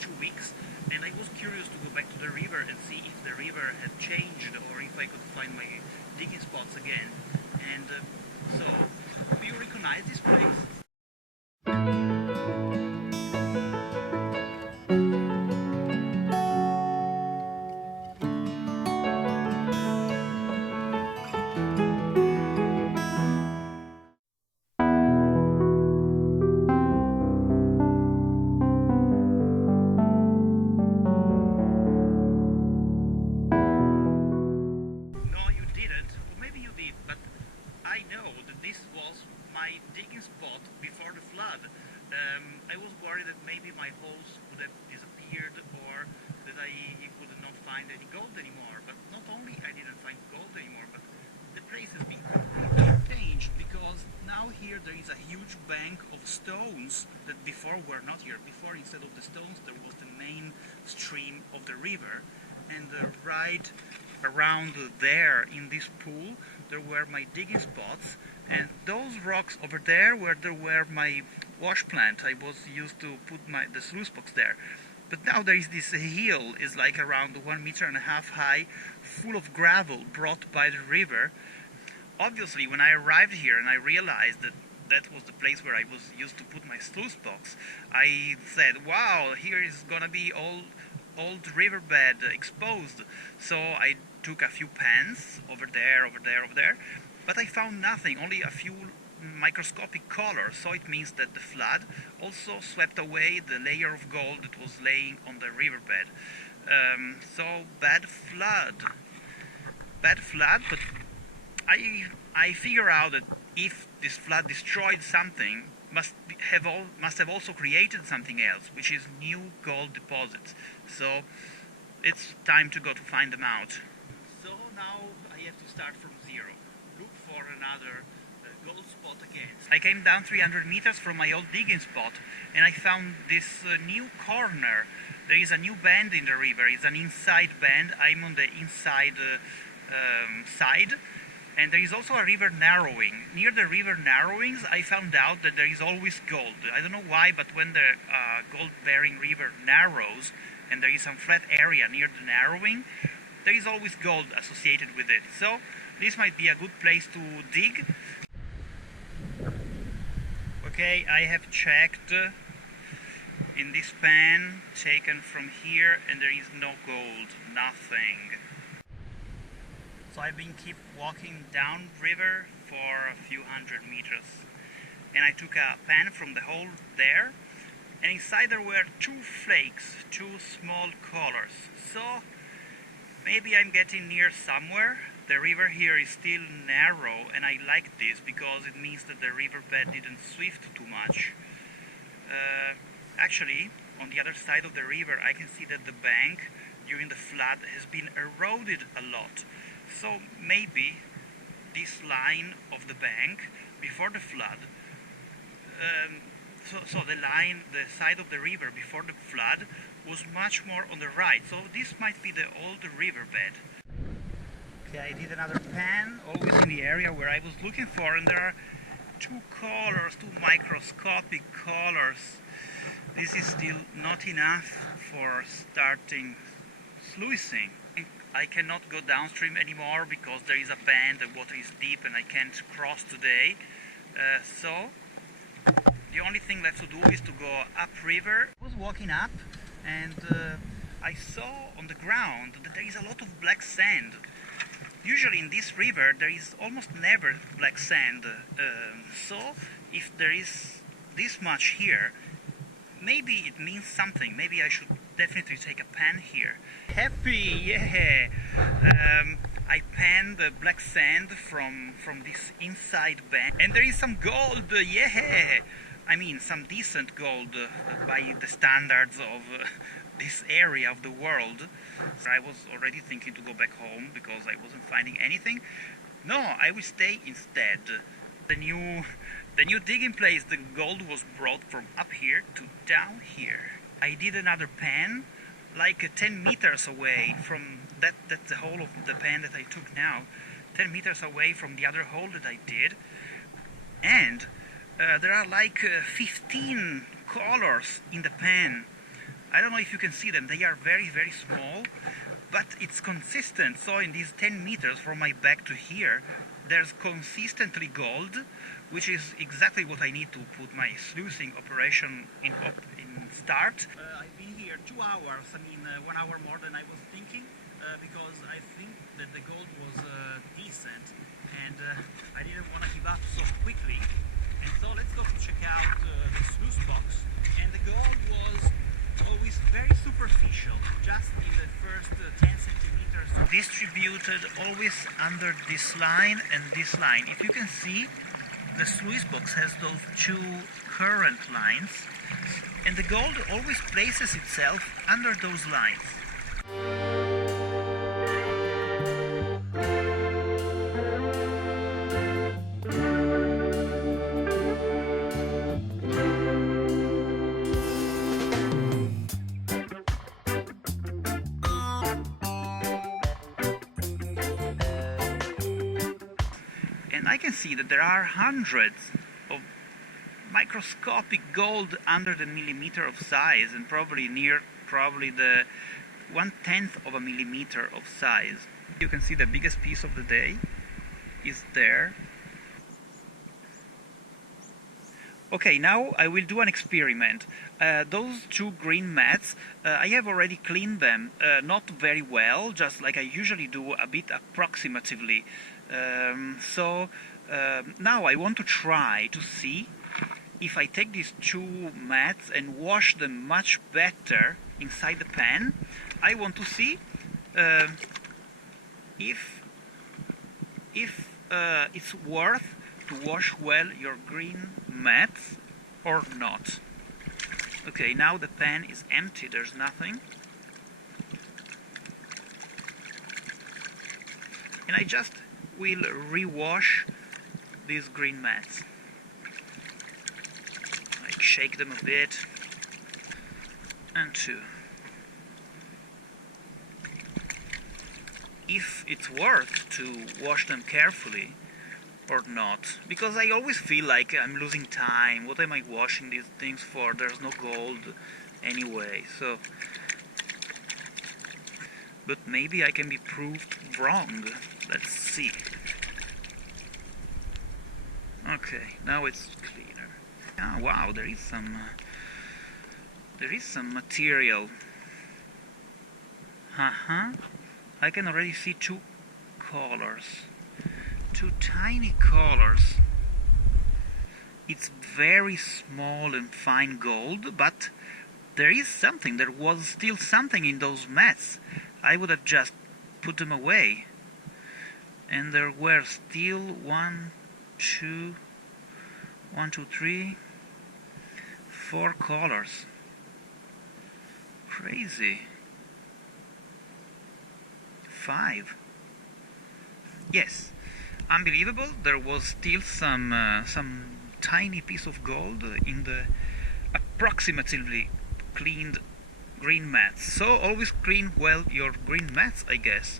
2 weeks, and I was curious to go back to the river and see if the river had changed or if I could find my digging spots again. And so, do you recognize this place? I know that this was my digging spot before the flood. I was worried that maybe my holes would have disappeared or that I would not find any gold anymore. But not only I didn't find gold anymore, but the place has been completely changed, because now here there is a huge bank of stones that before were not here. Before, instead of the stones, there was the main stream of the river, and right around there in this pool there were my digging spots, and those rocks over there were my wash plant. I was used to put the sluice box there. But now there is this hill, is like around 1.5 meters high, full of gravel brought by the river. Obviously, when I arrived here and I realized that that was the place where I was used to put my sluice box, I said, wow, here is gonna be old riverbed exposed. So I took a few pans over there, but I found nothing, only a few microscopic colors. So it means that the flood also swept away the layer of gold that was laying on the riverbed. So bad flood, but I figure out that if this flood destroyed something, must have also created something else, which is new gold deposits. So it's time to go to find them out. So now I have to start from zero, look for another gold spot again. I came down 300 meters from my old digging spot, and I found this new corner. There is a new bend in the river. It's an inside bend. I'm on the inside side. And there is also a river narrowing. Near the river narrowings, I found out that there is always gold. I don't know why, but when the gold-bearing river narrows and there is some flat area near the narrowing, there is always gold associated with it. So this might be a good place to dig. Okay, I have checked in this pan taken from here, and there is no gold, nothing. So I've been keep walking down river for a few hundred meters, and I took a pan from the hole there, and inside there were 2 flakes, 2 small colors. So maybe I'm getting near somewhere. The river here is still narrow, and I like this because it means that the riverbed didn't swift too much. Actually, on the other side of the river, I can see that the bank during the flood has been eroded a lot. So maybe this line of the bank before the flood, so the side of the river before the flood was much more on the right. So this might be the old riverbed. Okay, I did another pan, always in the area where I was looking for, and there are 2 colors, 2 microscopic colors. This is still not enough for starting sluicing. I cannot go downstream anymore because there is a bend, the water is deep and I can't cross today. So the only thing left to do is to go upriver. I was walking up, and I saw on the ground that there is a lot of black sand. Usually in this river there is almost never black sand. So if there is this much here, maybe it means something. Maybe I should definitely take a pan here. Happy, yeah! I panned the black sand from this inside band, and there is some gold, yeah! I mean, some decent gold by the standards of this area of the world. So I was already thinking to go back home because I wasn't finding anything. No, I will stay instead. The new digging place, the gold was brought from up here to down here. I did another pan, like 10 meters away from that's the hole of the pan that I took now, 10 meters away from the other hole that I did, and there are like 15 colors in the pan. I don't know if you can see them, they are very, very small, but it's consistent. So in these 10 meters from my back to here, there's consistently gold, which is exactly what I need to put my sluicing operation in start. I've been here 2 hours, 1 hour more than I was thinking, because I think that the gold was decent, and I didn't want to give up so quickly. And so let's go to check out the sluice box. And the gold was always very superficial, just in the first 10 centimeters. Distributed always under this line and this line. If you can see, the sluice box has those two current lines, and the gold always places itself under those lines. And I can see that there are hundreds of microscopic gold under the millimeter of size, and probably the 1/10 of a millimeter of size. You can see the biggest piece of the day is there. Okay, now I will do an experiment. Those two green mats, I have already cleaned them, not very well, just like I usually do, a bit approximatively. Now I want to try to see if I take these two mats and wash them much better inside the pan. I want to see if it's worth to wash well your green mats or not. Okay, now the pan is empty, there's nothing. And I just will rewash these green mats. I shake them a bit and two. If it's worth to wash them carefully or not, because I always feel like I'm losing time. What am I washing these things for? There's no gold anyway, so. But maybe I can be proved wrong. Let's see. Okay, now it's cleaner. Ah, wow, there is some material. I can already see two colors. Two tiny colors. It's very small and fine gold, but there is something. There was still something in those mats. I would have just put them away. And there were still 1, 2, 3, 4 colors. Crazy. 5. Yes. Unbelievable. There was still some tiny piece of gold in the approximately cleaned green mats. So always clean well your green mats, I guess.